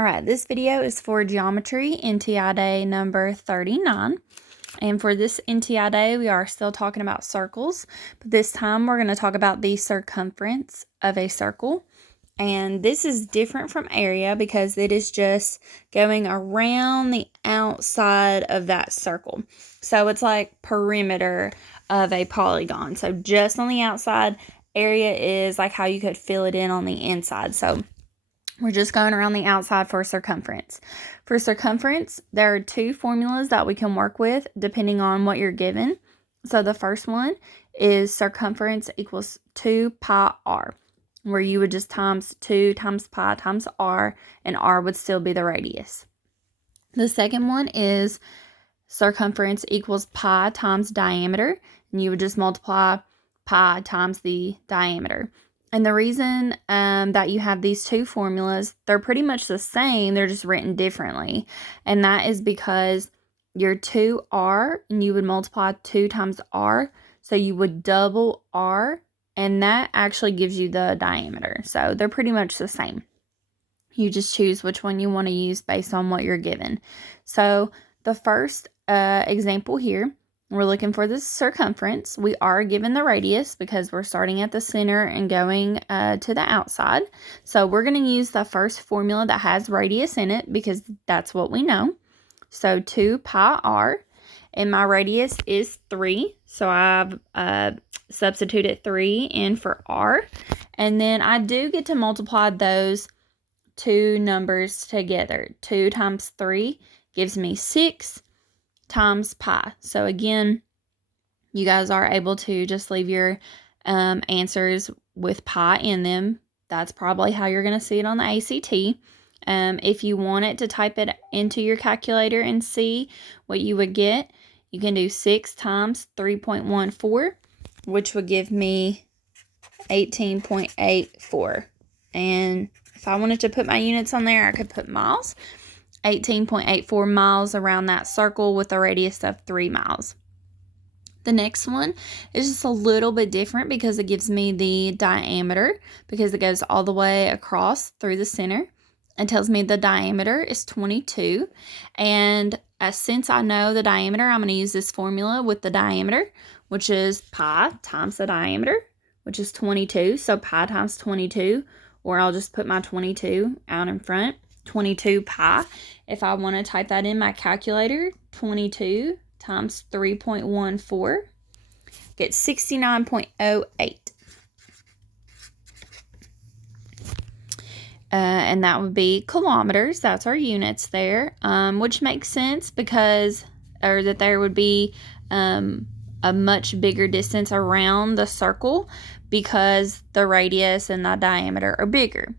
All right, this video is for Geometry NTI Day number 39. And for this NTI Day, we are still talking about circles, but this time we're going to talk about the circumference of a circle. And this is different from area because it is just going around the outside of that circle. So it's like perimeter of a polygon. So just on the outside, area is like how you could fill it in on the inside. So we're just going around the outside for circumference. For circumference, there are two formulas that we can work with depending on what you're given. So the first one is circumference equals 2 pi r, where you would just times 2 times pi times r, and r would still be the radius. The second one is circumference equals pi times diameter, and you would just multiply pi times the diameter. And the reason that you have these two formulas, they're pretty much the same, they're just written differently. And that is because your 2r, and you would multiply 2 times r, so you would double r, and that actually gives you the diameter. So they're pretty much the same. You just choose which one you want to use based on what you're given. So the first example here, we're looking for the circumference. We are given the radius because we're starting at the center and going to the outside. So we're going to use the first formula that has radius in it because that's what we know. So 2 pi r, and my radius is 3. So I've substituted 3 in for r. And then I do get to multiply those two numbers together. 2 times 3 gives me 6. Times pi. So again, you guys are able to just leave your answers with pi in them. That's probably how you're going to see it on the ACT. If you wanted to type it into your calculator and see what you would get, you can do 6 times 3.14, which would give me 18.84. And if I wanted to put my units on there, I could put miles. 18.84 miles around that circle with a radius of 3 miles. The next one is just a little bit different because it gives me the diameter because it goes all the way across through the center. It tells me the diameter is 22, and since I know the diameter, I'm going to use this formula with the diameter, which is pi times the diameter, which is 22. So pi times 22, or I'll just put my 22 out in front. 22 pi. If I want to type that in my calculator, 22 times 3.14 get 69.08. And that would be kilometers. That's our units there, which makes sense because, or that there would be a much bigger distance around the circle because the radius and the diameter are bigger.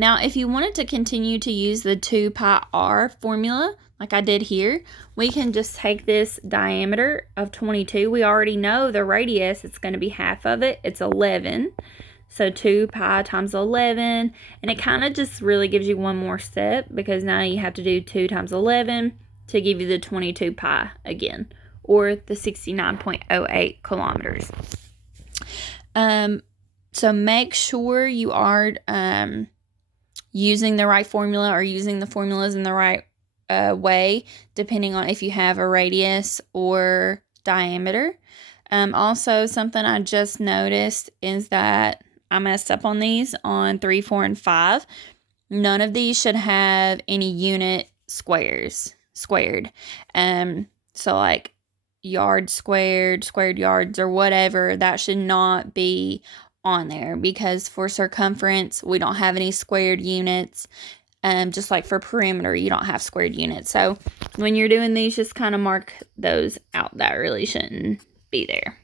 Now, if you wanted to continue to use the 2 pi r formula, like I did here, we can just take this diameter of 22. We already know the radius, it's going to be half of it. It's 11. So 2 pi times 11. And it kind of just really gives you one more step because now you have to do 2 times 11 to give you the 22 pi again, or the 69.08 kilometers. So make sure you are using the right formula or using the formulas in the right way, depending on if you have a radius or diameter. Also, something I just noticed is that I messed up on these on 3, 4, and 5. None of these should have any unit squared. So like yard squared, squared yards, or whatever, that should not be on there because for circumference we don't have any squared units, just like for perimeter you don't have squared units. So when you're doing these, just kind of mark those out. That really shouldn't be there.